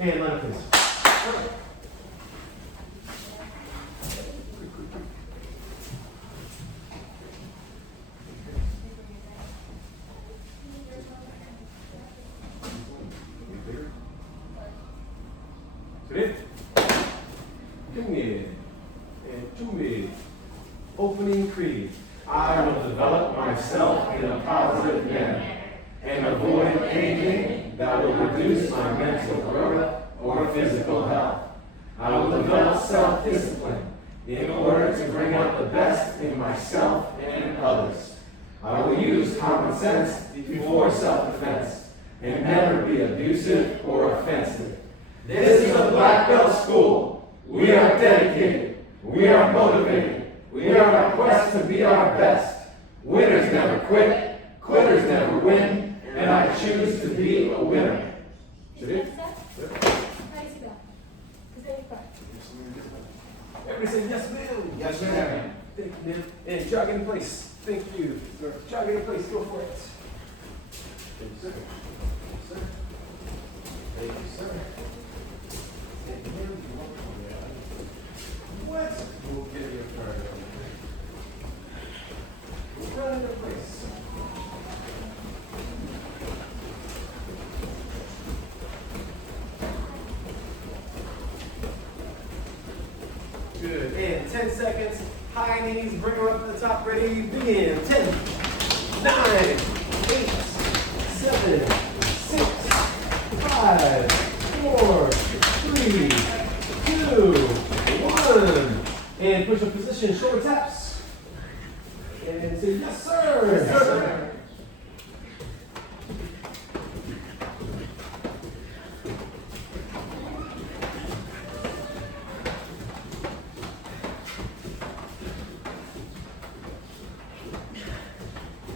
And line up, please. Opening creed. I will develop myself in a positive manner and avoid anything that will reduce my mental growth or physical health. I will develop self-discipline in order to bring out the best in myself and others. I will use common sense before self-defense and never be abusive or offensive. This is a black belt school. We are dedicated. We are motivated. We are on a quest to be our best. Winners never quit. Quitters never win. And I choose to be a winner. Everybody say yes, ma'am. Yes, ma'am. Thank you, ma'am. And jog in place. Thank you. Jog in place. Go for it. Thank you, sir. Thank you, sir. Thank you, ma'am. What? We'll get your card. We'll run into place. Good. And 10 seconds. High knees. Bring her up to the top. Ready? Begin. 10, 9, 8, 7, 6, 5, 4, 3, 2, 1. And push up position. Shoulder taps. And say yes, sir. Yes, sir.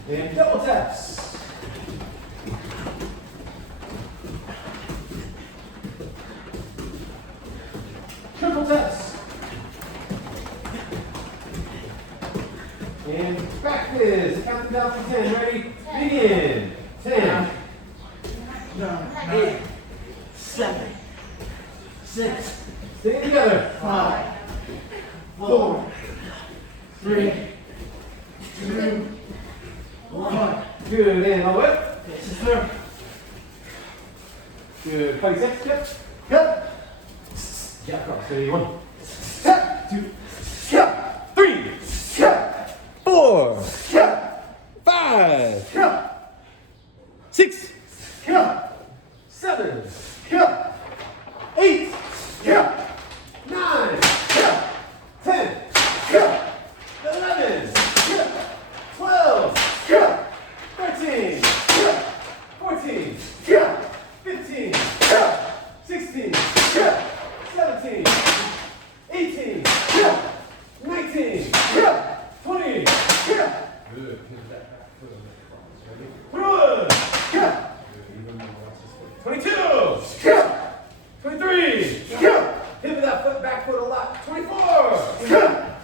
And double taps. Triple taps. And back fist. Count down to 10. Ready? Begin. 10, 9, 8, 7, 6. Stay together. 5, 4, 3, 2, 1. Good. And all the way. Yes, sir. Good. 26. Yep. Yep. Jab cross. Ready? 1, 2, 3, 4, 5, 6, 7, 8, 9, 10, 11, 12, 13, 14, 15, 16, 17, 18, 19, 20. Good. Pivot that back foot on that cross. Ready? 21. Good. Even more. Watch this foot. 22. 23. Pivot that foot, back foot a lot. 24.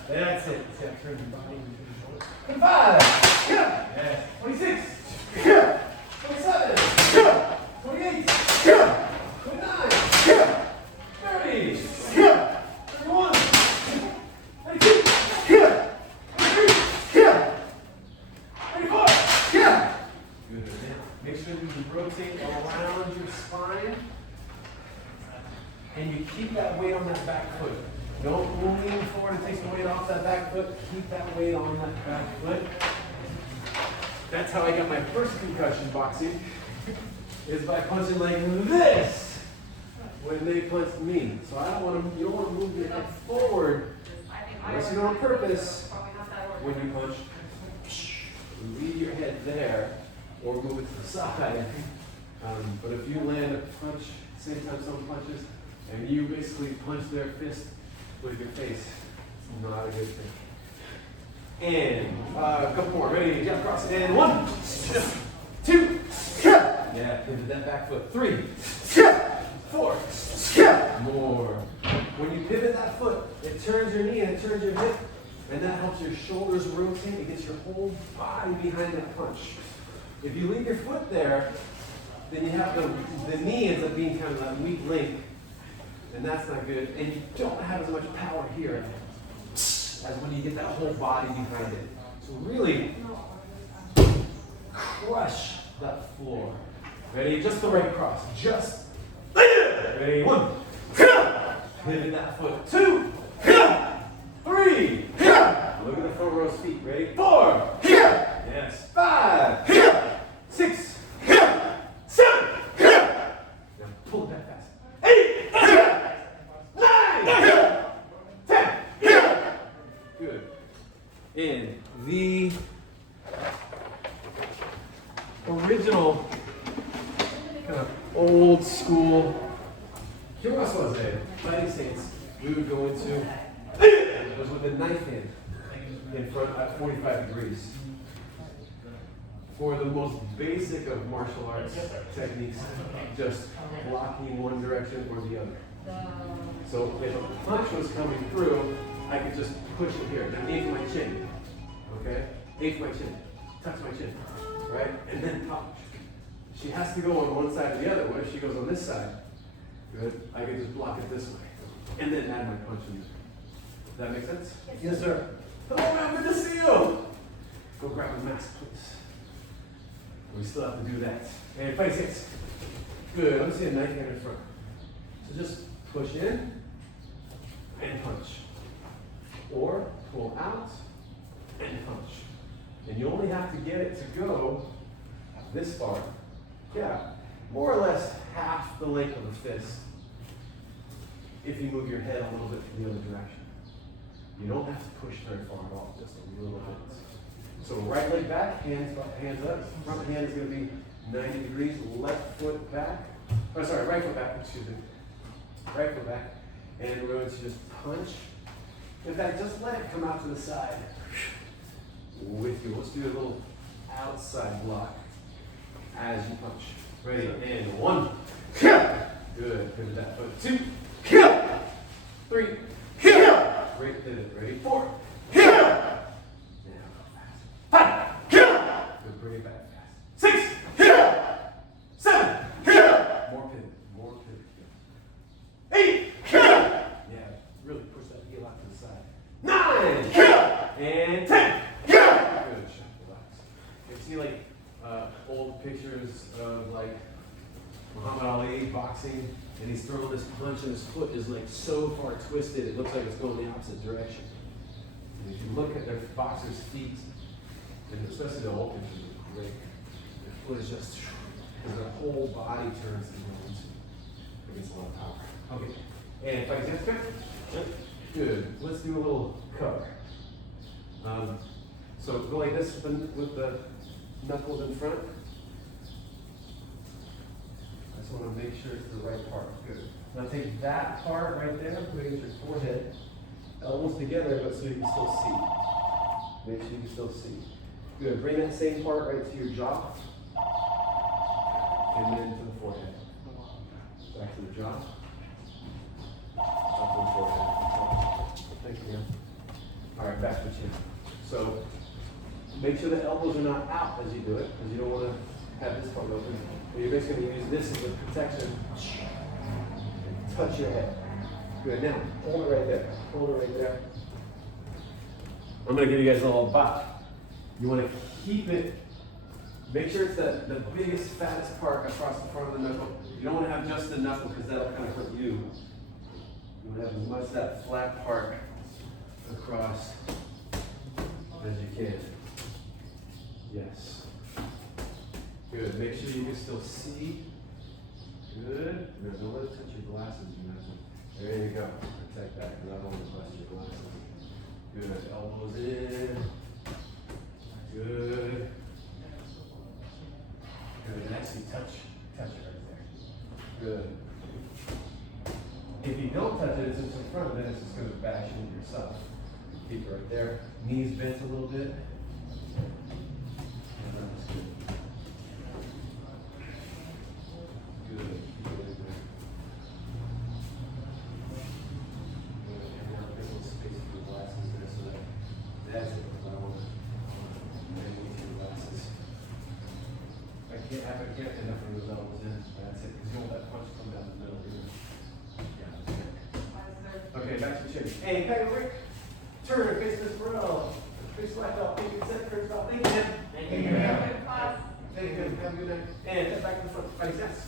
That's it. See how turn your body into the shoulders. 25. Yes. 26. 27. 28. 29. 30. 31. 32. 33. 34. Good. Make sure you rotate around your spine. And you keep that weight on that back foot. Don't lean forward and take the weight off that back foot. Keep that weight on that back foot. That's how I got my first concussion boxing, is by punching like this when they punched me. So I don't want to, you don't want to move your head forward unless you do it on purpose. When you punch, leave your head there or move it to the side. But if you land a punch, same time someone punches, and you basically punch their fist with your face, it's not a good thing. And a couple more. Ready? Jump across. And 1, 2. Yeah, pivot that back foot. 3, 4. More. When you pivot that foot, it turns your knee and it turns your hip, and that helps your shoulders rotate. It gets your whole body behind that punch. If you leave your foot there, then you have the knee ends up being kind of that weak link and that's not good. And you don't have as much power here as when you get that whole body behind it. So really crush that floor. Ready? Just the right cross. Just. Ready? 1. Pivot that foot. 2. 3. Look at the front row's feet. Ready? 4. Yes. 5. 6. 7. Now pull it back fast. 8. 9. 10. Good. In the original kind of old school Kickboxing fighting stance, we would go into was with a knife hand in front at 45 degrees. For the most basic of martial arts techniques, just blocking in one direction or the other. So if a punch was coming through, I could just push it here. Now aim for my chin. Okay? Aim for my chin. Touch my chin. Right? And then punch. She has to go on one side or the other. What if she goes on this side? Good. I can just block it this way. And then add my punch in there. Does that make sense? Yes, sir. Hello, man. Good to see you. Go grab a mask, please. We still have to do that. And fight 6. Good. Let me see a knife hand in front. So just push in and punch. Or pull out and punch. And you only have to get it to go this far. Yeah, more or less half the length of the fist if you move your head a little bit in the other direction. You don't have to push very far at all, just a little bit. So right leg back, hands up. Front hand is going to be 90 degrees. Left foot back. Oh, sorry, right foot back, excuse me. Right foot back. And we're going to just punch. In fact, just let it come out to the side with you. Let's do a little outside block as you punch. Ready? And 1. Good. Pivot that foot. 2. 3. Great pivot. Ready? 4. Now, 5. Good. Bring it back fast. 6. 7. More pivot. More pivot. 8. Yeah. Really push that heel out to the side. 9. And 10. Good. Relax. You see like old pictures of like Muhammad Ali boxing, and he's throwing this punch and his foot is like so far twisted it looks like it's going the opposite direction. And if you look at their boxers' feet, and especially the old pictures are great, their foot is just because their whole body turns to the it gets a lot of power. Okay. And fight stance. Good. Let's do a little cover. So go like this with the knuckles in front. I just want to make sure it's the right part. Good. Now take that part right there, put it against your forehead, elbows together, but so you can still see. Make sure you can still see. Good. Bring that same part right to your jaw, and then to the forehead. Back to the jaw. Up to the forehead. Thank you. All right, back to the chin. So make sure the elbows are not out as you do it, because you don't want to have this part open. But you're basically going to use this as a protection. Touch your head. Good. Now, hold it right there. Hold it right there. I'm going to give you guys a little bop. You want to keep it, make sure it's the biggest, fattest part across the front of the knuckle. You don't want to have just the knuckle because that'll kind of hurt you. You want to have as much of that flat part across as you can. Yes. Good. Make sure you can still see. Good. Don't let it touch your glasses. There you go. Protect that because I don't want to bust your glasses. Good. Elbows in. Good. Good. And actually touch it right there. Good. If you don't touch it, it's just in front of it, it's just going to bash into yourself. Keep it right there. Knees bent a little bit. That's good. Good. Good. And now there's a little space for your glasses there, so that's it. I want to manage your glasses. I can't get enough of those elbows in. That's it. Because you want that punch come down the middle. Yeah. Okay, back to the chin. And kind of break. Turn, face this Burrell. Face left up, take it, set, turn, stop. Thank you, man. Thank you, man. Thank you, have a good night. And back to the front, fighting stance.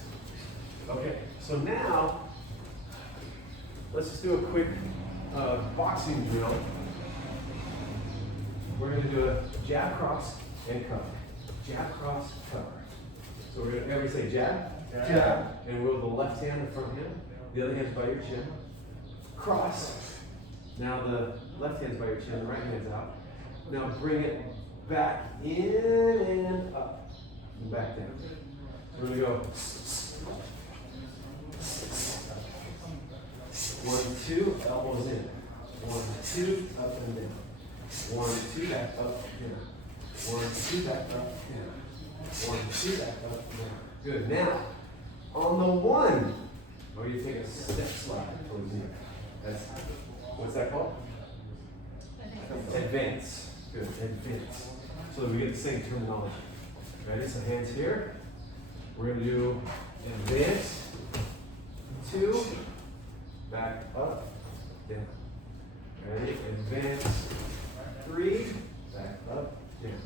Okay, so now, let's just do a quick boxing drill. We're going to do a jab, cross, and cover. Jab, cross, cover. So we're going to, everybody say jab, jab, and roll the left hand in front hand. The other hand's by your chin. Cross. Now the left hand's by your chin, the right hand's out. Now bring it back in and up, and back down. So we're going to go 1, 2, elbows in. 1, 2, up and down. 1, 2, back up, down. 1, 2, back up, down. 1, 2, back up, down. Good. Now, on the 1, or you take a step slide towards you. That's, what's that called? Advance. Good. Advance. So that we get the same terminology. Ready? So hands here. We're going to do advance, 2, back up, down. Ready? Advance, 3, back up, down.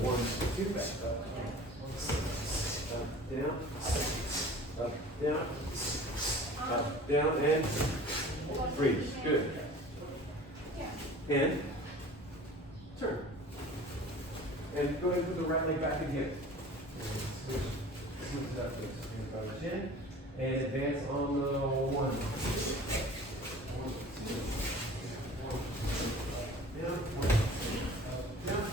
1, 2, back up, down, up, down, up, down, and freeze. Good. And turn. And go ahead and put the right leg back again. Smooth it up, hands by the chin. And advance on the 1. 1, 2, 1, down, 1, down.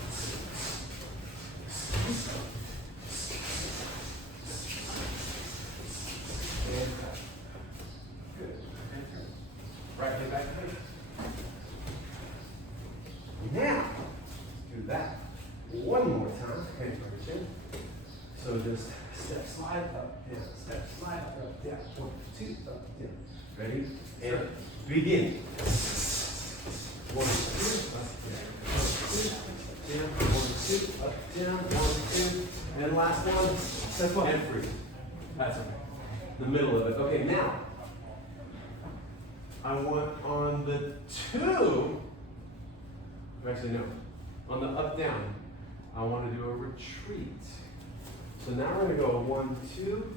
And cut. Good. And turn. Right hand back to face. Now, do that one more time. Hands by the chin. So just step, slide, up, down. Step, slide, up, down. 1, 2, up, down. Ready? And begin. 1, 2, up, down. 1, 2, up, down. 1, 2. And last one. Step up. And free. That's okay. The middle of it. Okay, now, I want on the 2, actually no, on the up, down, I want to do a retreat. So now we're going to go 1, 2,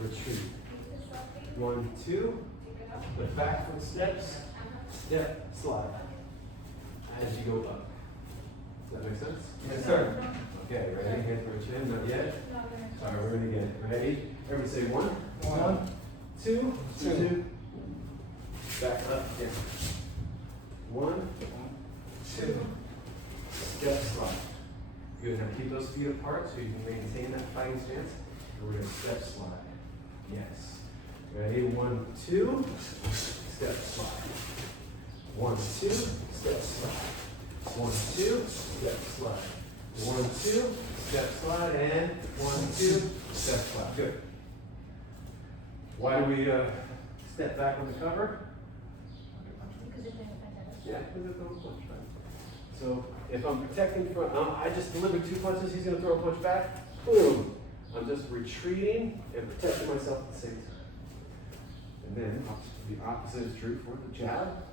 retreat. 1, 2, the back foot steps, step, slide, as you go up. Does that make sense? Yes, sir. Okay, ready? Hand for a chin, not yet. All right, we're going to get it. Ready? Everybody say 1, 1, 2, 2, back up, down. 1, 2, step, slide. Good. Now keep those feet apart so you can maintain that fighting stance. And we're going to step, slide. Yes. Ready? 1, 2, step, slide. 1, 2, step, slide. 1, 2, step, slide. 1, 2, step, slide, and 1, 2, step, slide. Good. Why do we step back on the cover? Yeah, because it's a punch, right? So if I'm protecting front, I just delivered 2 punches, he's going to throw a punch back, boom. I'm just retreating and protecting myself at the same time. And then the opposite is true for the jab.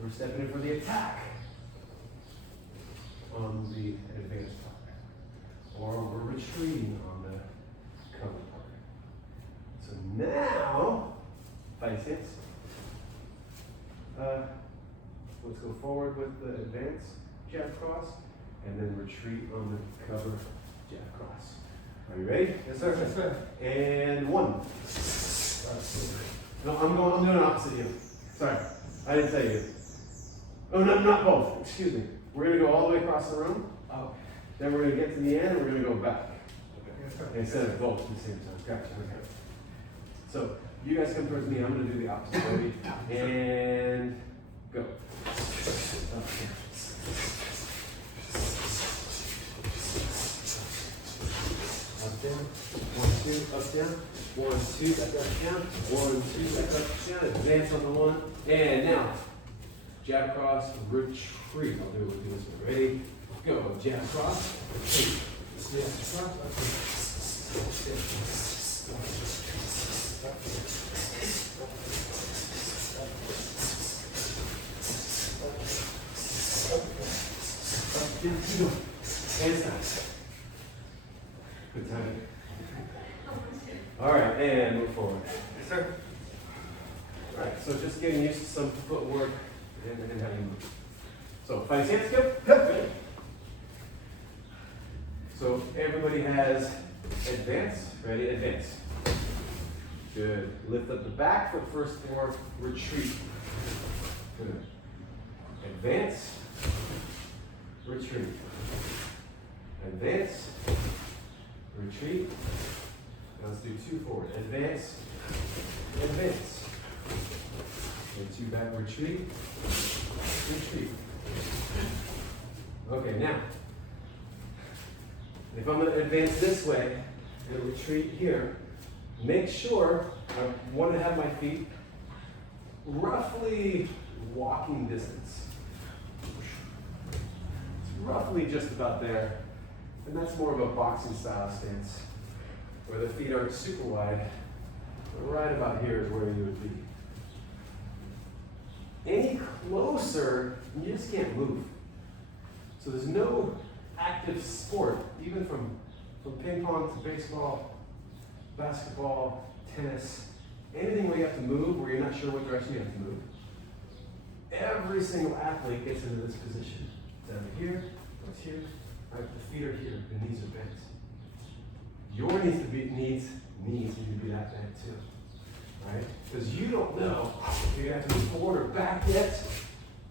We're stepping in for the attack on the advanced part. Or we're retreating on the cover part. So now, fighting stance. Let's go forward with the advance jab cross, and then retreat on the cover jab cross. Are you ready? Yes, sir. Yes, sir. And 1. No, I'm doing opposite you. Sorry, I didn't say you. Oh, no, not both. Excuse me. We're gonna go all the way across the room. Oh. Then we're gonna get to the end, and we're gonna go back. Yes, sir. Instead of both at the same time. Gotcha. Okay. So you guys come towards me. I'm gonna do the opposite. Ready? And go. Okay. Up, down. 1, 2, up, down. 1, 2, back up, down. 1, 2, back up, down. Advance on the 1. And now, jab cross, retreat. I'll do it with you this way. Ready? Go. Jab cross, retreat. Jab cross, retreat. Handstand. Good timing. All right, and move forward. Yes, sir. All right, so just getting used to some footwork and how you move. So, fighting stance, skip. Yep. So, everybody has advance. Ready? Advance. Good. Lift up the back foot first for retreat. Good. Advance. Retreat. Advance. Retreat. Now let's do 2 forward. Advance. Advance. And 2 back. Retreat. Retreat. Okay, now, if I'm going to advance this way and retreat here, make sure I want to have my feet roughly walking distance. It's roughly just about there. And that's more of a boxing style stance, where the feet aren't super wide, but right about here is where you would be. Any closer, you just can't move. So there's no active sport, even from ping pong to baseball, basketball, tennis, anything where you have to move, where you're not sure what direction you have to move. Every single athlete gets into this position. Down here, goes here, right, the feet are here, the knees are bent. Your knees need to be that bent too, right? Because you don't know if you're gonna have to move forward or back yet,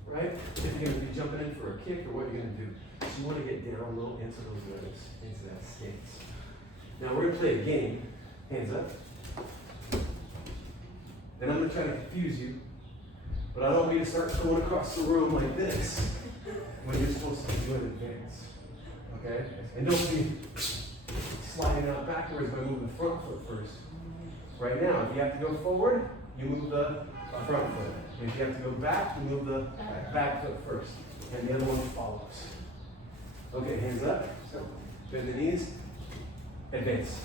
right? If you're gonna be jumping in for a kick or what you're gonna do. So you wanna get down low into those rhythms, into that stance. Now we're gonna play a game, hands up. And I'm gonna try to confuse you, but I don't want you to start going across the room like this when you're supposed to be doing advance, okay? And don't be sliding out backwards by moving the front foot first. Right now, if you have to go forward, you move the front foot. And if you have to go back, you move the back foot first. And the other one follows. Okay, hands up. So, bend the knees. Advance.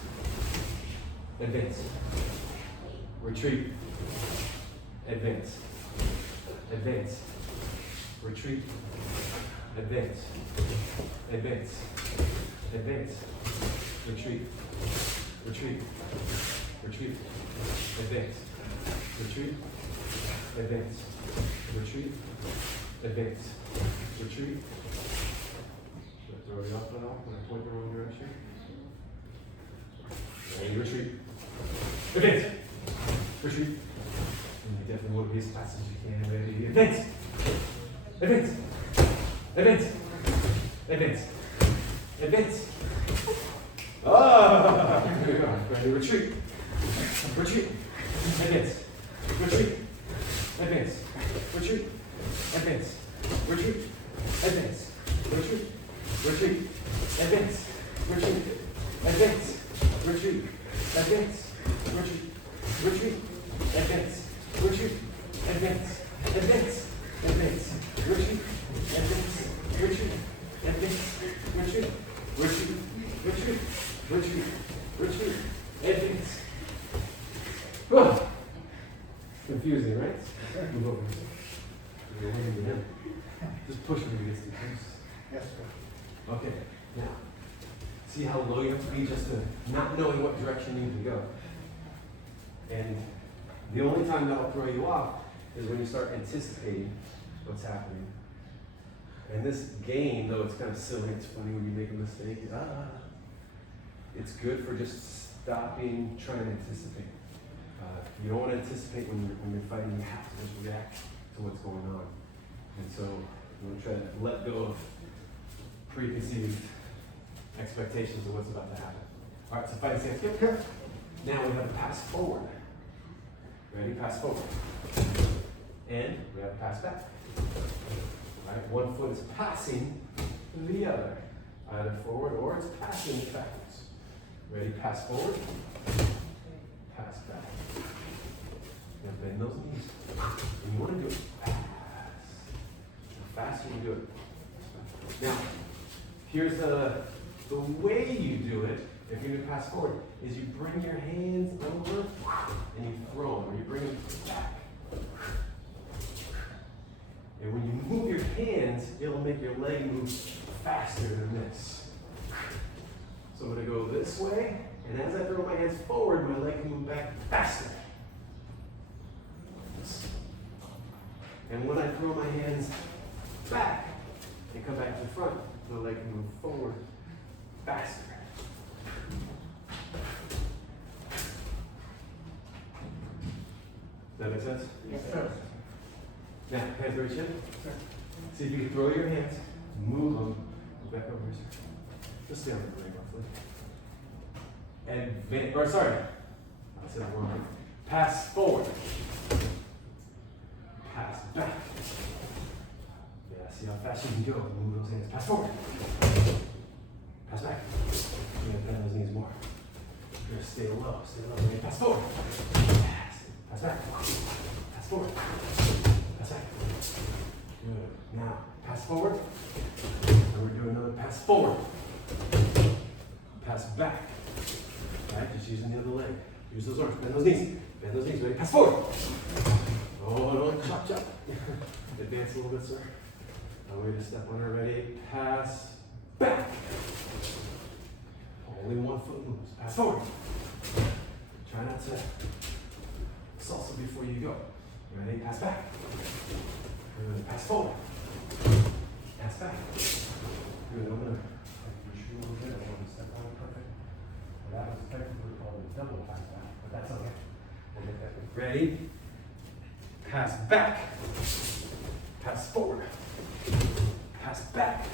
Advance. Retreat. Advance. Advance. Retreat. Advance. Advance. Advance. Retreat. Retreat. Retreat. Advance. Retreat. Advance. Retreat. Advance. Retreat. Should I throw it up and off when I point the wrong direction? And retreat. Advance. Retreat. And you definitely want to be as fast as you can. Ready? Advance. Advance. Advance. Advance. Advance. Ah! Ready? Retreat. Retreat. Advance. Retreat. Advance. Retreat. Advance. Retreat. Advance. Retreat. Retreat. Advance. Retreat. Advance. Retreat. Advance. Retreat. Retreat. Advance. Retreat. Advance. Advance. Advance. Retreat. Advance. Retreat. Advance. Retreat. Retreat. Retreat. Retreat. Retreat. Advance. Oh. Confusing, right? Move over. You're waiting to him. Just push him when he gets too close. Yes, sir. Okay, now, see how low you have to be just to not knowing what direction you need to go. And the only time that'll throw you off is when you start anticipating what's happening. And this game, though it's kind of silly, it's funny when you make a mistake. It's good for just stopping, trying to anticipate. You don't want to anticipate when you're fighting. You have to just react to what's going on. And so you want to try to let go of preconceived expectations of what's about to happen. All right, so fighting stance. Yep. Now we have a pass forward. Ready? Pass forward. And we have a pass back. All right, one foot is passing the other, either forward or it's passing backwards. Ready? Pass forward. Pass back. Now bend those knees. And you want to do it fast. The faster you do it. Now, here's a The way you do it, if you're going to pass forward, is you bring your hands over and you throw them, or you bring them back. And when you move your hands, it'll make your leg move faster than this. So I'm going to go this way, and as I throw my hands forward, my leg can move back faster. And when I throw my hands back and come back to the front, my leg can move forward faster. Does that make sense? Yes, sir. Now, hands over your chin. See if you can throw your hands, move them, go back over here, sir. Just stay on the leg roughly. I said it wrong. Pass forward. Pass back. Yeah, see how fast you can go. Move those hands. Pass forward. Pass back. You're gonna bend those knees more. You're gonna stay low. Stay low. Ready? Pass forward. Pass back. Pass forward. Pass back. Good. Now, pass forward. And we're doing another pass forward. Pass back. Right? Just using the other leg. Use those arms. Bend those knees. Bend those knees. Ready? Pass forward. Oh, no. Chop, chop. Advance a little bit, sir. Now we're going to step on her. Ready? Pass back. Only one foot moves. Pass forward. Try not to salsa before you go. Ready? Pass back. Good. Pass forward. Pass back. Good. I'm going to push you a little bit. I want to step on it perfect. That was technically called a double pass back, but that's okay. We'll get that. Ready? Pass back. Pass forward. Pass back.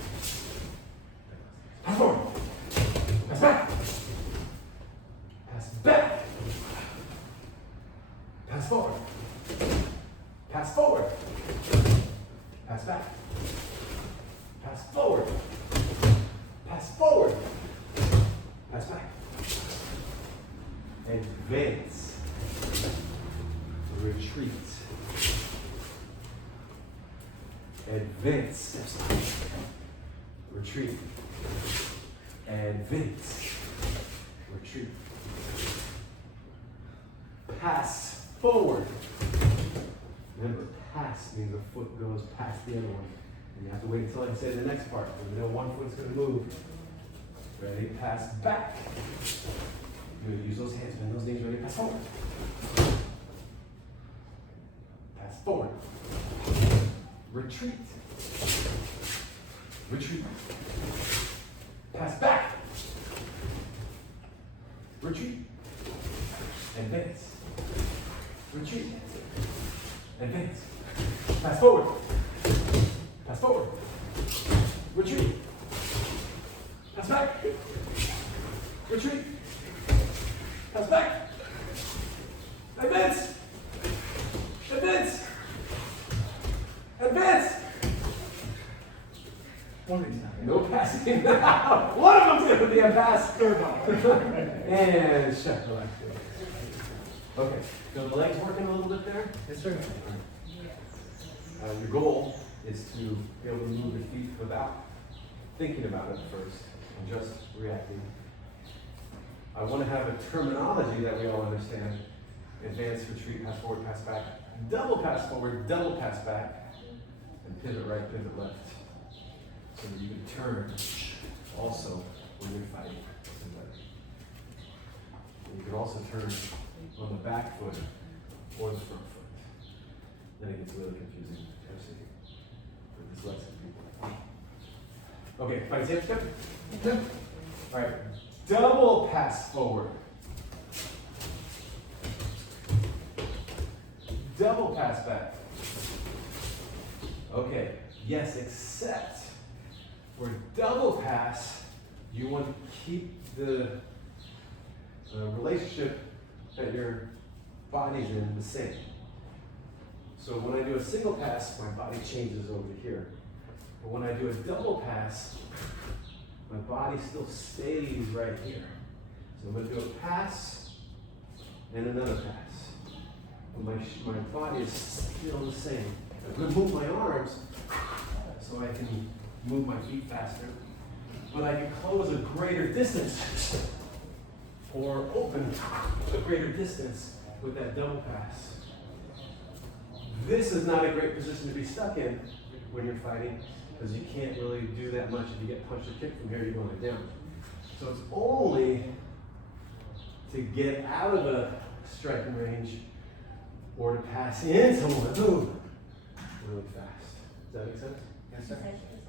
Pass forward. Pass back. Pass back. Pass forward. Pass forward. Pass back. Pass forward. Pass forward. Pass back. Advance. Retreat. Advance. Steps up. Retreat. Advance. Retreat. Pass forward. Remember, pass means the foot goes past the other one. And you have to wait until I say the next part. Because we know one foot's going to move. Ready? Pass back. Good. Use those hands, bend those knees. Ready? Pass forward. Pass forward. Retreat. Retreat. Pass back. Retreat. Advance. Retreat. Advance. Pass forward. Pass forward. Retreat. Pass back. Retreat. Pass back. Advance. Advance. Advance. One of these times. No passing. One of them's going to be a pass. Third one. And shut. Relax. Okay. So the legs working a little bit there? Yes, sir. Your goal is to be able to move your feet without thinking about it first and just reacting. I want to have a terminology that we all understand. Advance, retreat, pass forward, pass back, double pass forward, double pass back, and pivot right, pivot left. So that you can turn also when you're fighting somebody. You can also turn on the back foot or the front foot. Then it gets really confusing. For dyslexic people. Okay, fight step, step. Step. All right, double pass forward. Double pass back. Okay, yes, except for double pass, you want to keep the relationship that your body's in the same. So when I do a single pass, my body changes over here. But when I do a double pass, my body still stays right here. So I'm going to do a pass and another pass. But my body is still the same. I'm going to move my arms so I can move my feet faster. but I can close a greater distance or open a greater distance with that double pass. This is not a great position to be stuck in when you're fighting, because you can't really do that much. If you get punched or kicked from here, you're going down. So it's only to get out of a striking range or to pass in someone really fast. Does that make sense? Yes, sir.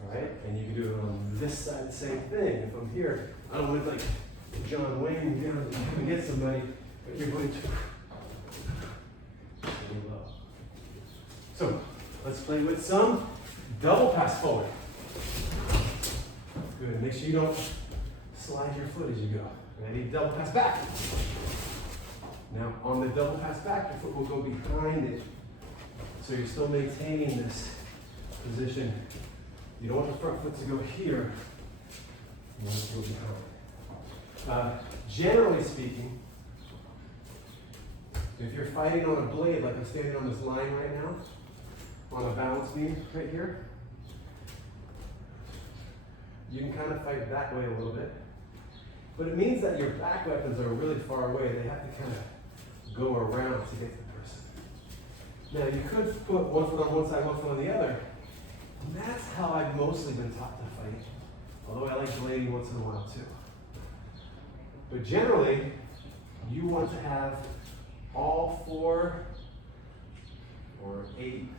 All right, and you can do it on this side, the same thing. If I'm here, I don't look like John Wayne, you can get somebody, but you're going to really low. So let's play with some double pass forward. Good. Make sure you don't slide your foot as you go. Ready? Double pass back. Now on the double pass back, your foot will go behind it. So you're still maintaining this position. You don't want the front foot to go here. You want it to go behind. Generally speaking, if you're fighting on a blade, like I'm standing on this line right now, on a balance beam right here, you can kind of fight that way a little bit. But it means that your back weapons are really far away. They have to kind of go around to get to the person. Now you could put one foot on one side, one foot on the other. And that's how I've mostly been taught to fight. Although I like blading once in a while too. But generally, you want to have all 4 or 8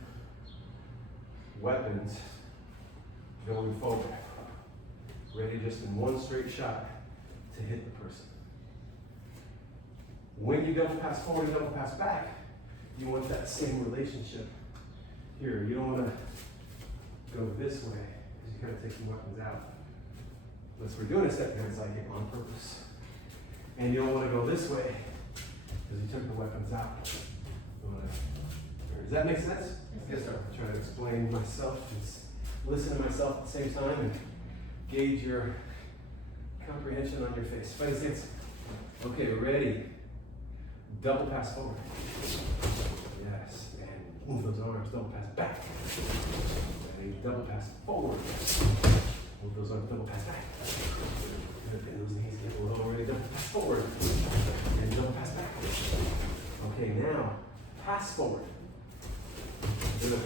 weapons going forward, ready just in one straight shot to hit the person. When you double pass forward and double pass back, you want that same relationship here. You don't want to go this way because you kind of take some weapons out. Unless we're doing a step behind sidekick on purpose. And you don't want to go this way because you took the weapons out. Does that make sense? Yes, sir. I try to explain myself, just listen to myself at the same time and gauge your comprehension on your face. Fight stance. Okay, ready. Double pass forward. Yes, and move those arms. Double pass back. Ready. Double pass forward. Move those arms. Double pass back. Good. Bend those knees. Get a little ready. Double pass forward. And double pass back. Okay, now pass forward. Good.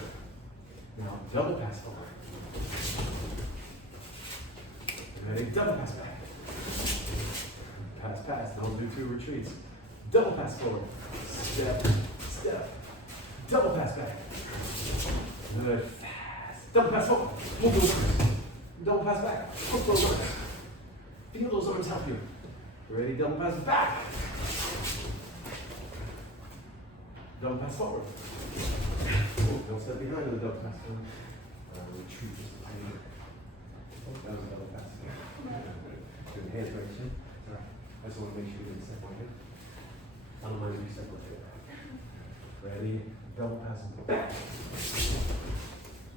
Now double pass forward. Ready? Double pass back. Pass, pass. Don't do 2 retreats. Double pass forward. Step, step. Double pass back. Good. Fast. Double pass forward. Move those arms. Double pass back. Hook those arms. Feel those arms help you. Ready? Double pass back. Double pass forward. Oh, don't step behind the double pass forward. Retreat just a tiny bit. That was a double pass. Good. Hands right, chin. All right. I just want to make sure you didn't step on it. I don't mind if you step on it. Ready? Double pass and back.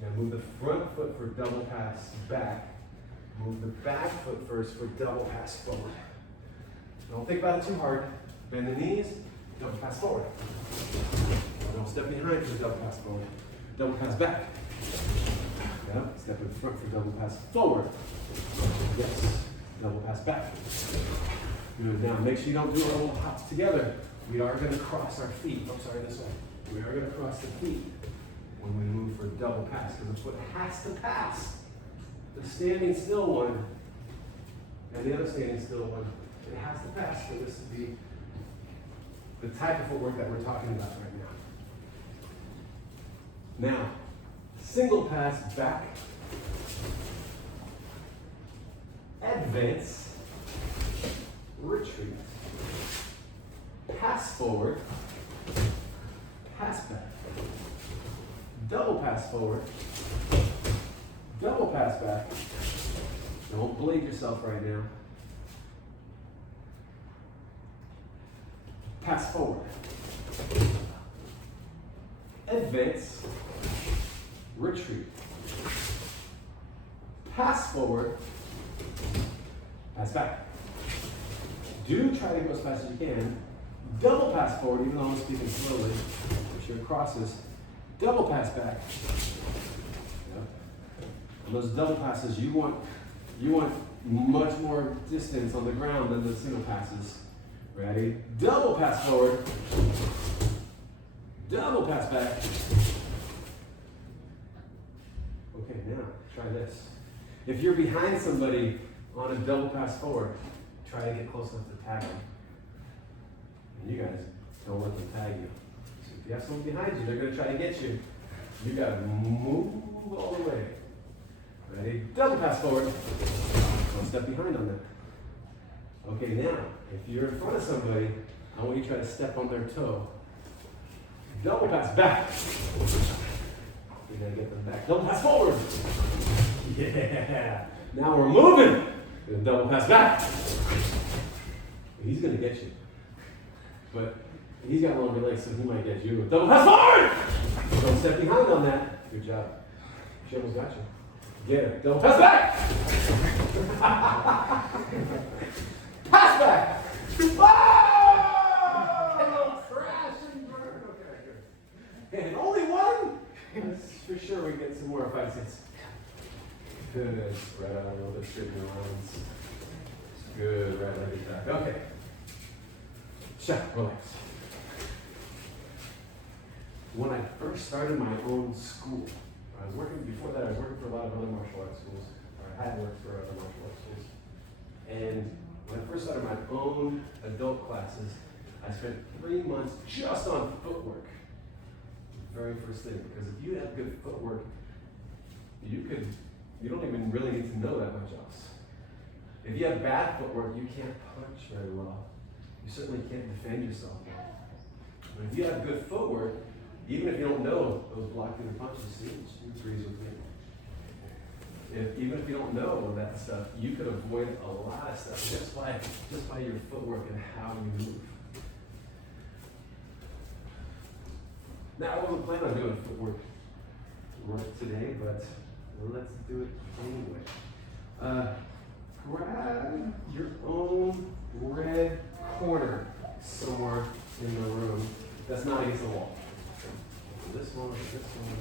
Now move the front foot for double pass back. Move the back foot first for double pass forward. Don't think about it too hard. Bend the knees, double pass forward. Don't step behind for the double pass forward. Double pass back. Yep, step in front for double pass forward. Yes, double pass back. Good, now make sure you don't do our little hops together. We are going to cross our feet. I'm sorry, this way. We are going to cross the feet when we move for double pass, because the foot has to pass the standing still one and the other standing still one. It has to pass for this to be the type of footwork that we're talking about right now. Now, single pass back, advance, retreat, pass forward, pass back, double pass forward, double pass back. Don't blade yourself right now. Pass forward. Advance. Retreat. Pass forward. Pass back. Do try to go as fast as you can. Double pass forward, even though I'm speaking slowly, which your crosses. Double pass back. Yep. And those double passes, you want much more distance on the ground than the single passes. Ready? Double pass forward. Double pass back. Okay, now try this. If you're behind somebody on a double pass forward, try to get close enough to tag them. And you guys don't let them tag you. So if you have someone behind you, they're going to try to get you. You got to move all the way. Ready? Double pass forward. One step behind on that. Okay, now, if you're in front of somebody, I want you to try to step on their toe. Double pass back. You gotta get them back. Double pass forward. Yeah. Now we're moving. Double pass back. He's gonna get you. But he's got longer legs, so he might get you. Double pass forward. Don't step behind on that. Good job. She almost got you. Get it. Double pass back. Pass back. Oh! Crash and burn. Okay, and only one. For sure we get some more fights. Good. Spread out a little bit, straighten your lines. Good. Right leg attack. Okay. Shut. Relax. When I first started my own school, before that I was working for a lot of other martial arts schools, or I had worked for other martial arts schools. And when I first started my own adult classes, I spent 3 months just on footwork. Very first thing, because if you have good footwork, you don't even really need to know that much else. If you have bad footwork, you can't punch very well. You certainly can't defend yourself well. But if you have good footwork, even if you don't know those blocking and punches, she agrees with me. Even if you don't know that stuff, you could avoid a lot of stuff just by your footwork and how you move. Now, I wasn't planning on doing footwork today, but let's do it anyway. Grab your own red corner somewhere in the room that's not against the wall. This one, this one.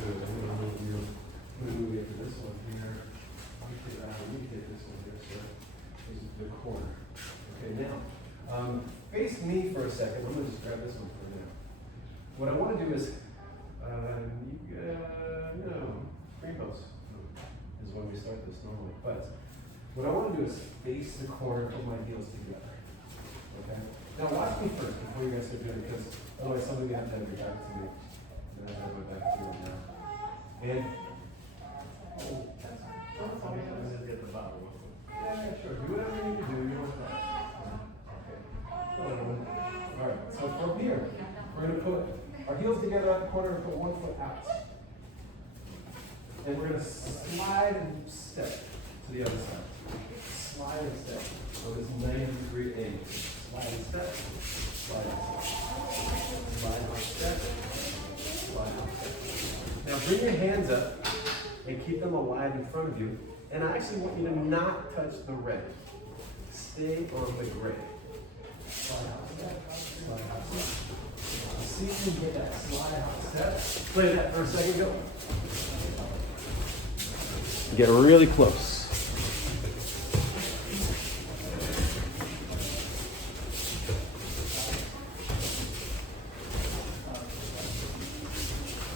Good. I'm going to move it to this one here. Let me take this one here, so this is the corner. Okay, now, face me for a second. I'm going to just grab this one for now. What I want to do is, free pose is when we start this normally. But what I want to do is face the corner, put my heels together. Okay? Now watch me first before you guys start doing it, because otherwise somebody has to have your back to me. And I have my back to you now. And Get the bottom. yeah, sure. Do whatever you need to do. You know what Okay. Alright, so from here, we're going to put our heels together at the corner and put 1 foot out. And we're going to slide and step to the other side. Slide and step. So this 90-degree angle. Slide and step. Slide and step. Slide and step. Slide and step. Now bring your hands up and keep them alive in front of you. And I actually want you to not touch the red. Stay on the gray. Slide out step. Slide out step. See if you can get that slide out step. Play that for a second. Go. Get really close.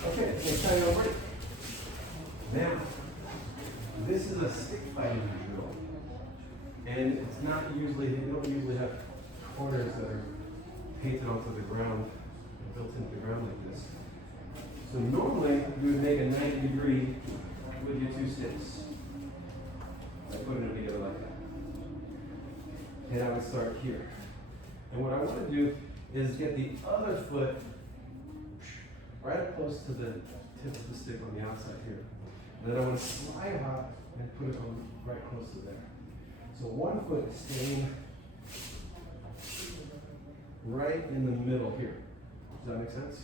Okay, next time you're ready. Now, this is a stick fighting drill. And it's not usually, they don't usually have corners that are painted onto the ground, built into the ground like this. So normally, you would make a 90-degree with your 2 sticks. I put them together like that. And I would start here. And what I want to do is get the other foot right up close to the tip of the stick on the outside here. And then I want to slide out and put it on right close to there. So 1 foot is staying right in the middle here. Does that make sense?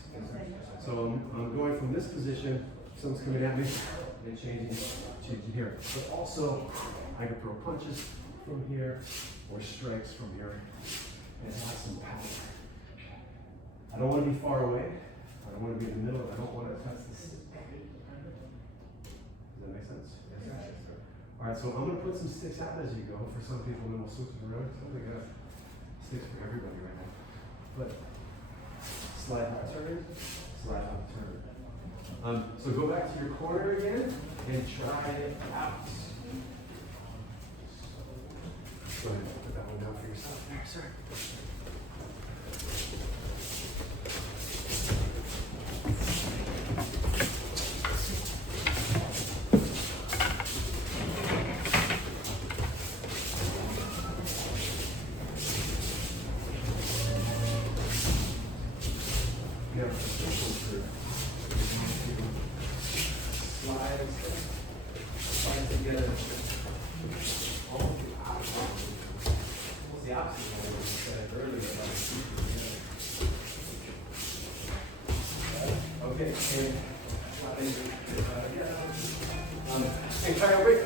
So I'm going from this position, someone's coming at me, and changing here. But also, I can throw punches from here, or strikes from here, and have some power. I don't want to be far away. I don't want to be in the middle. I don't want to touch the stick. Does that make sense? Yes. All right, so I'm gonna put some sticks out as you go for some people, and then we'll switch it around. So we got sticks for everybody right now. But slide out, turn, slide out, turn. So go back to your corner again and try it out. Go ahead, put that one down for yourself. There, sir. Slide together. Almost the opposite of what we said earlier about okay, and try over.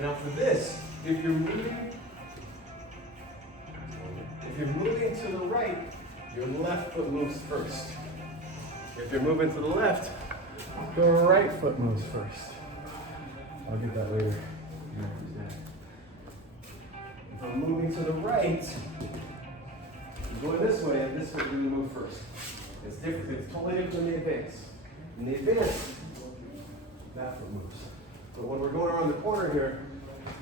Now for this, if you're moving to the right, your left foot moves first. If you're moving to the left, your right foot moves first. I'll get that later. If I'm moving to the right, I'm going this way, and this foot really move first. It's different. It's totally different than the advance. In the advance, that foot moves. But when we're going around the corner here,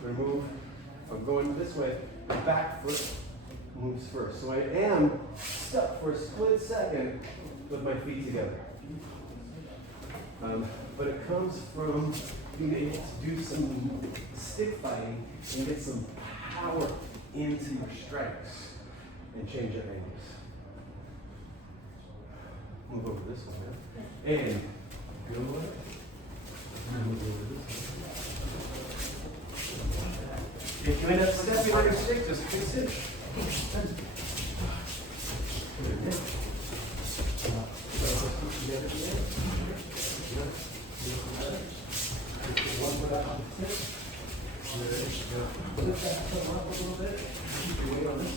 we move. If I'm going this way, the back foot moves first. So I am stuck for a split second with my feet together. But it comes from being able to do some stick fighting and get some power into your strikes and change your angles. Move over this one, man. And feel it. Move over this one. If you end up stepping on your stick, just consider. One foot up on the tip. Good. Lift that foot up a little bit. Keep your weight on this.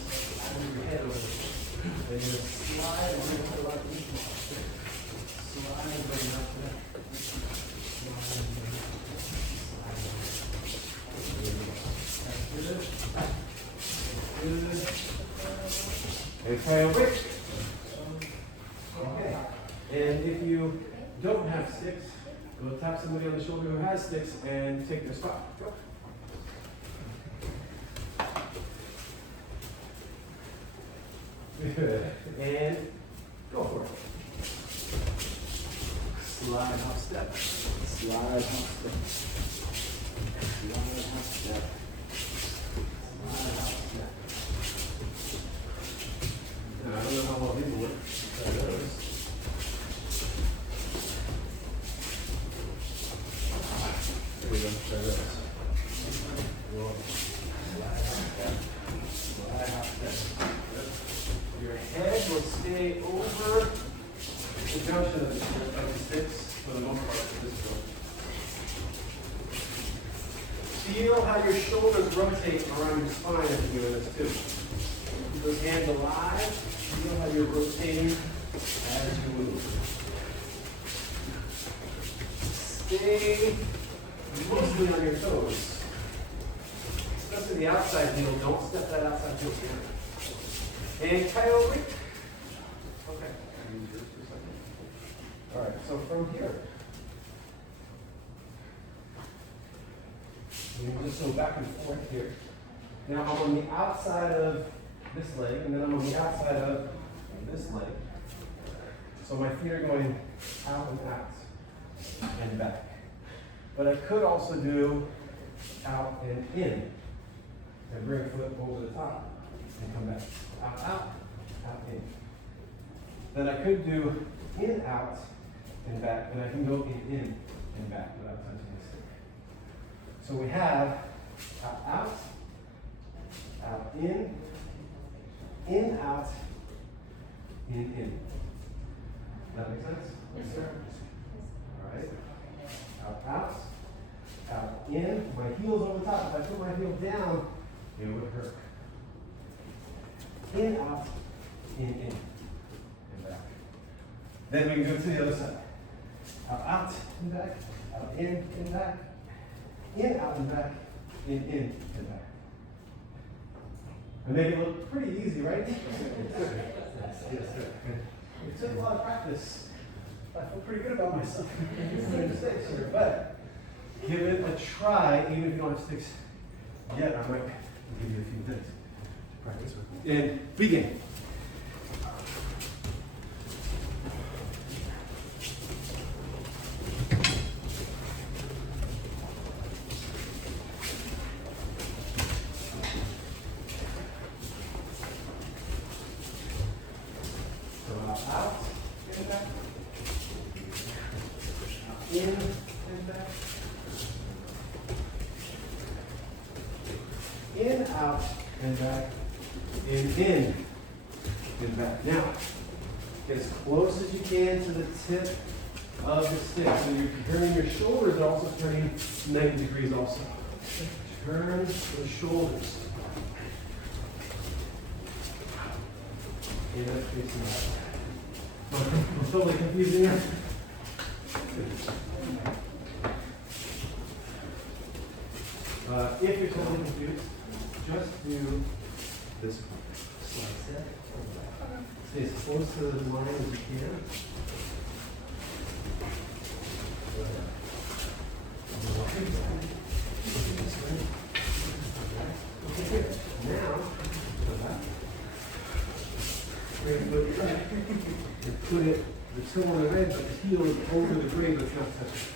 Move your head over. Then you slide and bring it to the left. Slide and bring it up to that. Slide and bring it up. Good. And try over. Okay. And if you don't have sticks, go tap somebody on the shoulder who has sticks and take their spot. Go. Good. And go for it. Slide, hop, step. Slide, hop, step. Slide, hop, step. Slide, hop, step. Now, I don't know how well these work. Try those. There we go. Try those. Roll. Slide, hop, step. Slide, hop, step. Your head will stay over the junction of the sticks for the most part of this drill. Feel how your shoulders rotate around your spine as you do this too. Keep those hands alive. Feel how you're rotating as you move. Stay mostly on your toes. Especially the outside heel. Don't step that outside heel down. And tail whip. Okay. All right, so from here, we just go back and forth here. Now I'm on the outside of this leg, and then I'm on the outside of this leg. So my feet are going out and out and back. But I could also do out and in, and bring a foot over the top and come back. Out, out, out, in. Then I could do in, out, and back, and I can go in, and back without touching the stick. So we have out, out, out, in, out, in. That make sense? Yes, sir. All right. Out, out, out, in. My heel's over the top. If I put my heel down, it would hurt. In, out, in, and back. Then we can go to the other side. Out, out, and back. Out, in, and back. in, out, and back, in, and back. I made it look pretty easy, right? Yes, sir. It took a lot of practice. I feel pretty good about myself. I made mistakes here, but give it a try, even if you don't have sticks yet. I might give you a few minutes to practice with. And begin. Out and back. In and back. In, out, and back. In, and back. Now, get as close as you can to the tip of the stick. So you're turning your shoulders, also turning 90 degrees also. Turn the shoulders. And that's facing out. I'm totally confusing you. If you're totally confused, just do this one. Slide step. Stay as close to the line as you can. Okay, now, go back. And put it, the toe on the red, but the heel is over the grade, but it's not touching.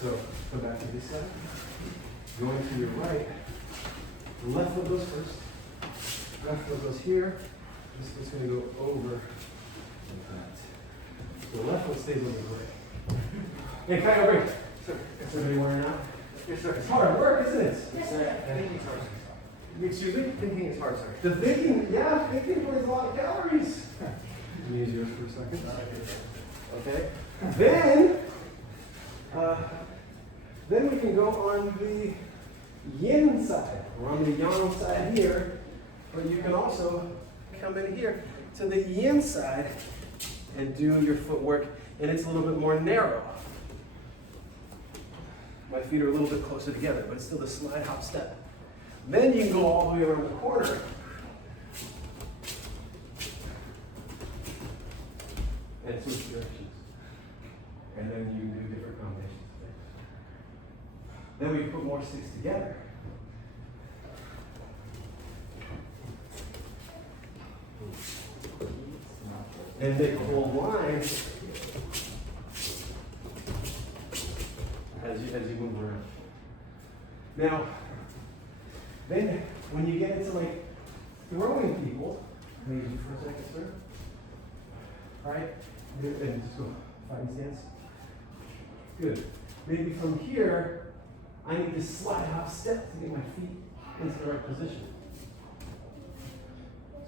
So, come back to this side. Going to your right. The left foot goes first. Left foot goes here. This foot's going to go over like that. So the left foot stays on the right. Hey, can I go break? Sir. Is everybody wearing out? Yes, sir. It's hard work, isn't it? Yes, sir. Thinking's hard. Excuse me? Thinking is hard, sir. The thinking, yeah, thinking burns a lot of calories. Let me use yours for a second. Okay. Then we can go on the yin side, or on the yang side here, but you can also come in here to the yin side and do your footwork, and it's a little bit more narrow. My feet are a little bit closer together, but it's still the slide hop step. Then you can go all the way around the corner. And switch directions. And then you can do different combinations. Then we put more sticks together. And make a whole line as you move around. Now, then when you get into like throwing people, maybe for a second, sir. All right, and just go fighting stance. Good. Maybe from here, I need to slide hop step to get my feet into the right position.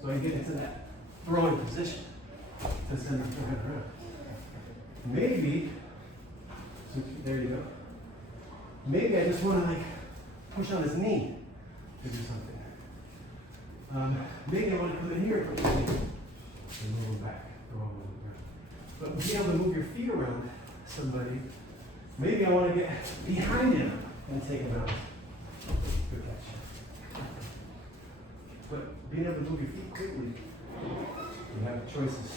So I get into that throwing position to send the forehead around. Maybe, so there you go. Maybe I just want to like push on his knee to do something. Maybe I want to come in here and push his knee and move him back. But being able to move your feet around somebody, maybe I want to get behind him and take him out. Good catch. But being able to move your feet quickly, you have choices.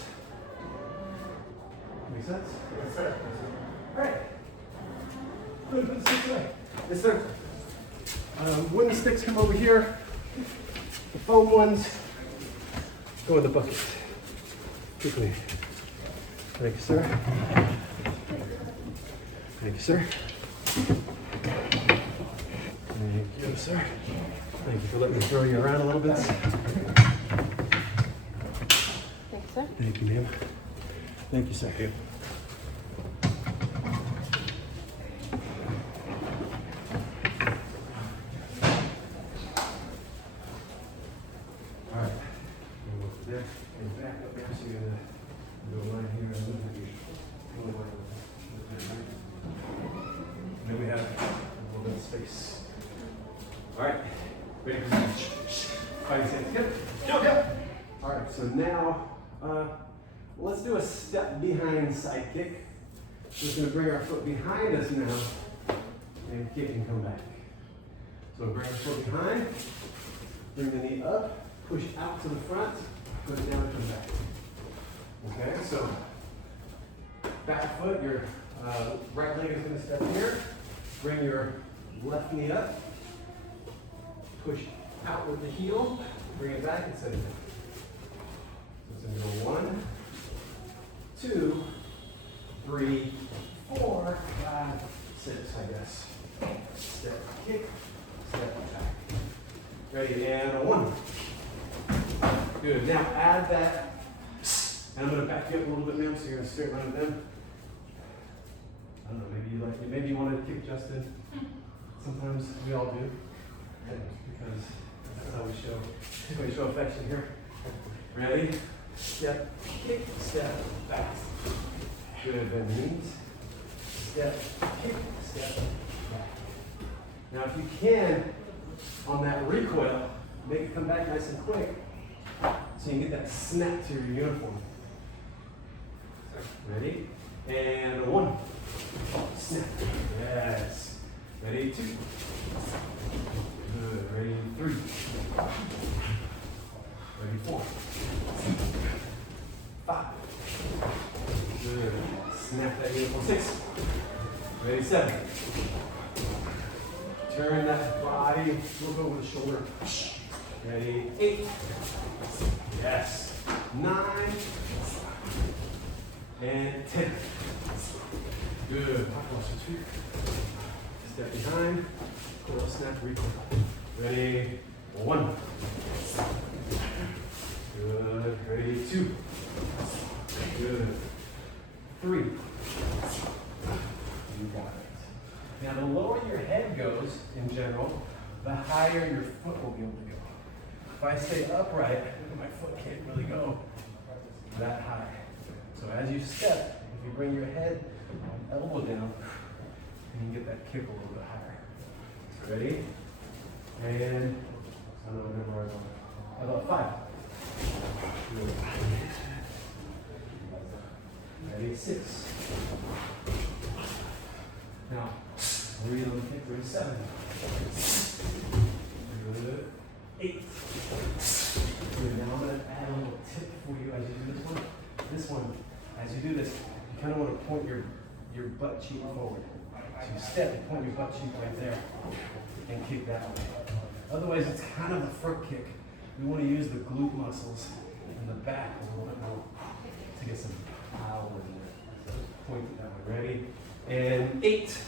Make sense? Yes, sir. All right. Good, put the sticks away. Yes, sir. Wooden sticks come over here. The foam ones go in the bucket. Quickly. Thank you, sir. Thank you, sir. Thank you, sir. Thank you for letting me throw you around a little bit. Thanks, sir. Thank you, ma'am. Thank you, sir. All right. We'll go there and back up there. So you're going to go line here and move it. Then we have a little bit of space. All right. Ready for the fighting stance? Yep. All right. So now, let's do a step behind sidekick. We're just going to bring our foot behind us now and kick and come back. So bring the foot behind, bring the knee up, push out to the front, put it down and come back. Okay, so back foot, your right leg is going to step here. Bring your left knee up, push out with the heel, bring it back and set it down. So it's going to go 1, 2, 3, 4, 5, 6, I guess. Step, kick, step back. Ready, and 1. Good, now add that, and I'm going to back you up a little bit, ma'am, so you're going to straight line with them. I don't know, maybe you want to kick Justin. Sometimes we all do, because that's how we show affection here. Ready? Step, kick, step, back. Good, bend knees. Step, kick, step, back. Now if you can, on that recoil, make it come back nice and quick, so you can get that snap to your uniform. Ready? And 1. Snap. Yes. Ready? 2. Good. Ready? 3. Ready? 4. 5. Good. Snap that uniform. 6. Ready? 7. Turn that body a little bit over the shoulder. Ready? 8. Yes. 9. And 10. Good. Step behind. Coil snap, recoil. Ready? 1. Good. Ready? 2. Good. 3. You got it. Now, the lower your head goes in general, the higher your foot will be able to go. If I stay upright, my foot can't really go that high. So as you step, if you bring your head elbow down, you can get that kick a little bit higher. Ready? And I don't remember where I was on. About 5. Good. Ready? 6. Now, breathe on the kick. Ready? 7. Good. 8. Good. Now I'm going to add a little tip for you as you do this one. This one, as you do this, you kind of want to point your butt cheek forward. So you step and point your butt cheek right there and kick that way. Otherwise, it's kind of a front kick. We want to use the glute muscles in the back a little bit more to get some power in there. So point it that way. Ready? And 8.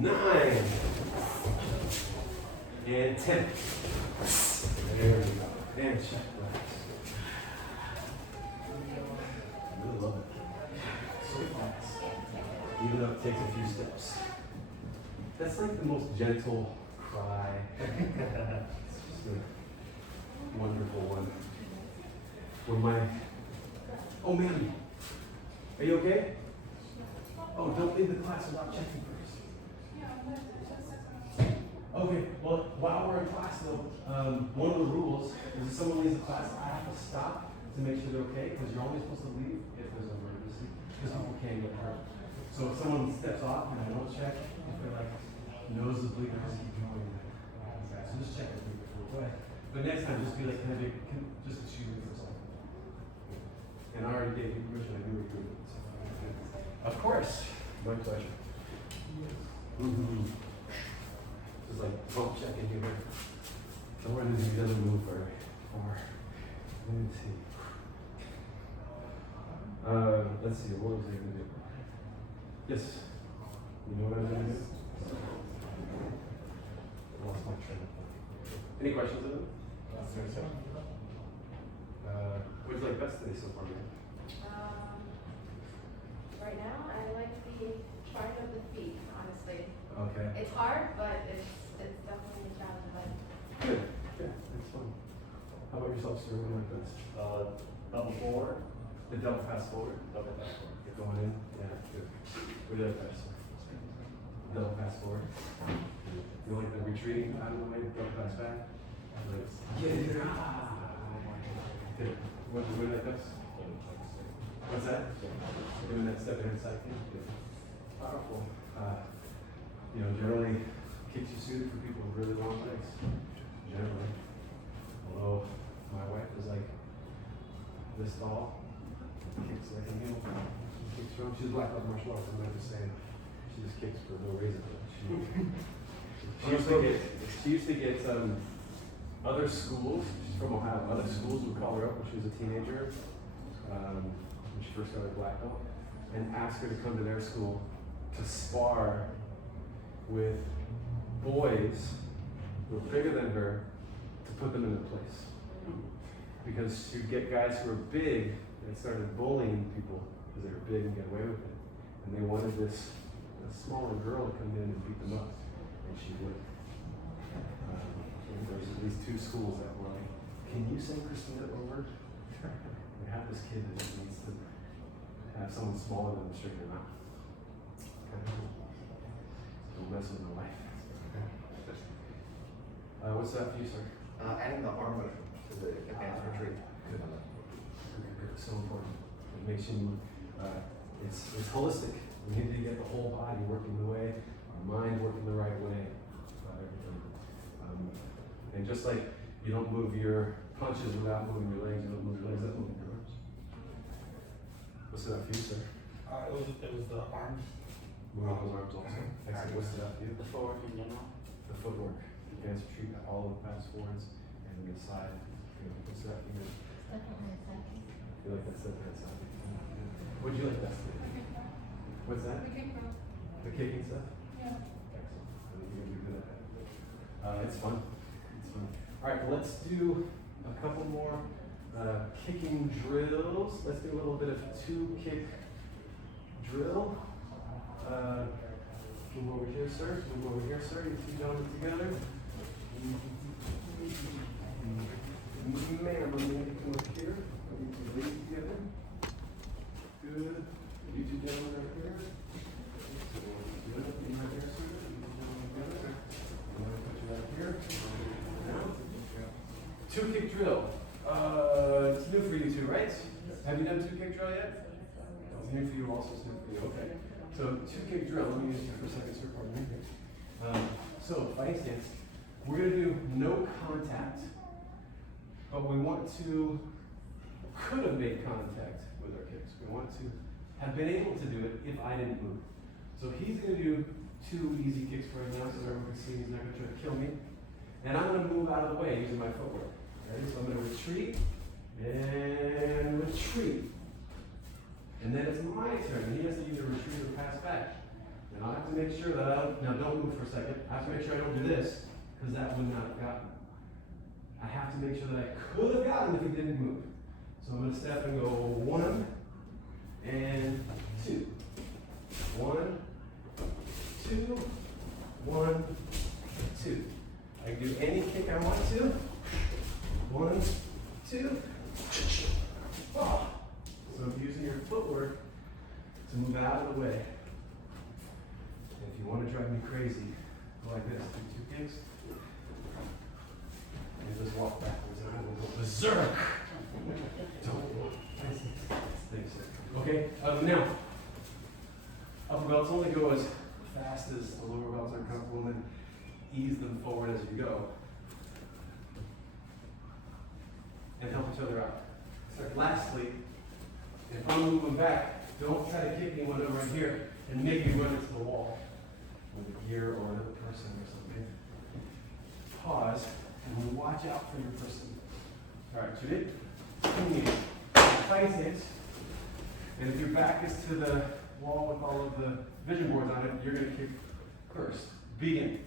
9. And 10. There we go. And check. I really love it. So fast. Even though it takes a few steps. That's like the most gentle cry. It's just a wonderful one. Oh man, are you okay? Oh, don't leave the class without checking first. Okay, well, while we're in class though, one of the rules is if someone leaves the class, I have to stop to make sure they're okay, because you're only supposed to leave if there's an emergency, because people can get hurt. So if someone steps off and I don't check, if they're like, nose is bleeding, I just keep going. So just check it before. Go ahead. But next time, just be like, just excuse me for a second. And I already gave you permission, I knew what you were doing. Of course. My pleasure. Just like bump check in here. Don't run into the other move very far. Let me see. Let's see, what was I going to do? Yes. You know what I'm going to do? I lost my train of thought. Any questions of it? What do you like best today so far, man? Right now, I like the charge of the feet, honestly. Okay. It's hard, but it's definitely a challenge. But Good. Yeah, it's fun. How about yourself, sir? What do you like best? Double forward. The double fast forward? Double back forward. Get going in? Yeah, good. What do you like best, sir? Double fast forward? You like the retreating out of the way, double fast back? Like, yeah. Good. What do you like best? What's that? Doing that step in sidekick? Good. Powerful. Generally kicks you suited for people with really long legs. Generally. Although my wife is like this tall, kicks like a mule. She kicks from, she's black belt martial arts, I'm not just saying. She just kicks for no reason. She used to get other schools, she's from Ohio, other schools would call her up when she was a teenager, when she first got her black belt, and ask her to come to their school to spar with boys who were bigger than her to put them into place. Because she'd get guys who were big and started bullying people because they were big and get away with it. And they wanted this smaller girl to come in and beat them up. And she would. There was at least 2 schools that were like, can you send Christina over? We have this kid that just needs to have someone smaller than the straighten him out. Don't mess with my wife. What's that for you, sir? Adding the arm motion to the advanced retreat. So important. It makes you move. It's holistic. We need to get the whole body working the way, our mind working the right way. And just like you don't move your punches without moving your legs, you don't move your legs without moving your arms. What's it up for you, sir? It was the arms. Moving those arms also. Excellent. What's it up for you? The footwork in general. The footwork. Advanced retreat, all the pass forwards, and then the side. What's that for you? You like that step that side? What'd you like best? What's that? The kick rope. The kicking stuff? Yeah. Excellent. I think you're gonna be good at that. It's fun. It's fun. All right, well, let's do a couple more kicking drills. Let's do a little bit of 2-kick drill. Move over here, sir. Move over here, sir. You 2 gentlemen together. Ma'am, I'm going to come up here. You 2 ladies together. Good. You 2 gentlemen over here. Good. You right here, sir. You 2 gentlemen together. I'm going to put you right here. Now. 2-kick drill. It's new for you 2, right? Have you done 2-kick drill yet? It's new for you also. It's new for you. Okay. So 2-kick drill. Let me use you for a second, sir. Pardon me. So fighting stance. We're going to do no contact, but we want to, could have made contact with our kicks. We want to have been able to do it if I didn't move. So he's going to do 2 easy kicks for him now so everyone can see he's not going to try to kill me. And I'm going to move out of the way using my footwork. Ready? So I'm going to retreat and retreat. And then it's my turn, and he has to either retreat or pass back. And I'll have to make sure that I don't, now don't move for a second. I have to make sure I don't do this, because that would not have gotten. I have to make sure that I could have gotten if he didn't move. So I'm going to step and go 1 and 2. 1, 2, 1, 2. I can do any kick I want to. 1, 2. Oh. So using your footwork to move out of the way. And if you want to drive me crazy, go like this. Do 2 kicks. And just walk backwards. And I will go berserk. Don't walk. Thanks, sir. Okay, now, upper belts only go as fast as the lower belts are comfortable, and then ease them forward as you go. And help each other out. So lastly, if I'm moving back, don't try to kick me when I'm right here and make me run into the wall with a gear or another person or something. Pause and watch out for your person. All right, Judith, continue. Fight it. And if your back is to the wall with all of the vision boards on it, you're going to kick first. Begin.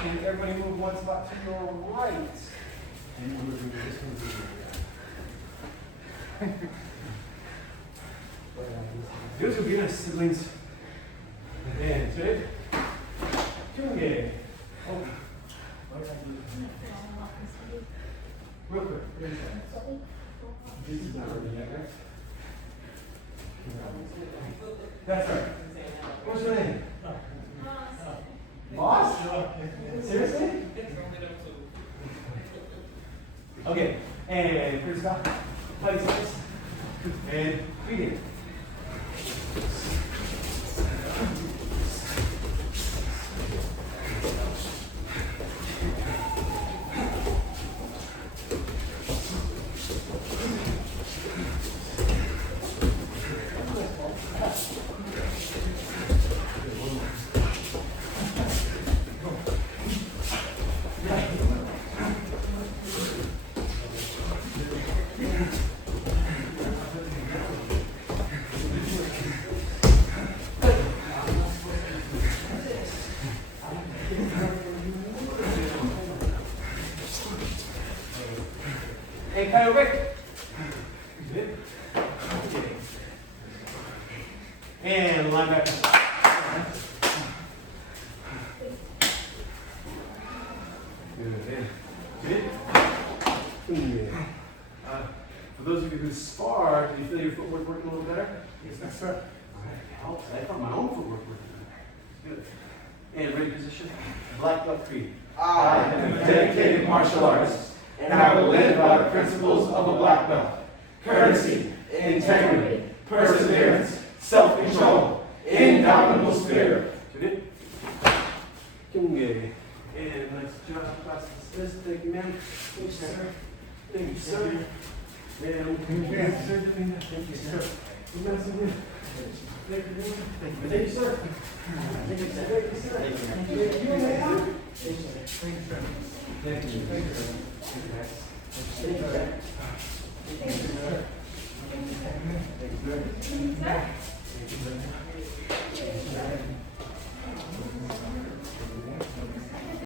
And everybody move one spot to your right. And we're moving this one to your right. Those would be nice siblings. And sit. Chunge. Oh. Real quick. This is not ready yet, right? That's right. What's your name? Boss? Seriously? Okay. And first stop. Play six. And feed it. And kind of quick. Good. Okay. And line back. Good. Good. Yeah. For those of you who spar, do you feel your footwork working a little better? Yes, sir. All right. I felt my own footwork working. Good. And ready position. Black belt creed. I am a dedicated martial artist, and I will live by the principles of a black belt: courtesy, integrity, perseverance, self-control, indomitable spirit. Good. And nice job. Class dismissed. Thank you, ma'am. Thank you, sir. Thank you, sir. And thank you, sir. Thank you, sir. You guys are good. Thank you, sir. Thank you, sir. Thank you, sir. Thank you, sir. Thank you, ma'am. Thank you, sir. Thank you, sir. Thank you, sir. Thank you, sir. Thank you, sir. Thank you, sir. Thank you, sir. Thank you, sir. Thank you, sir.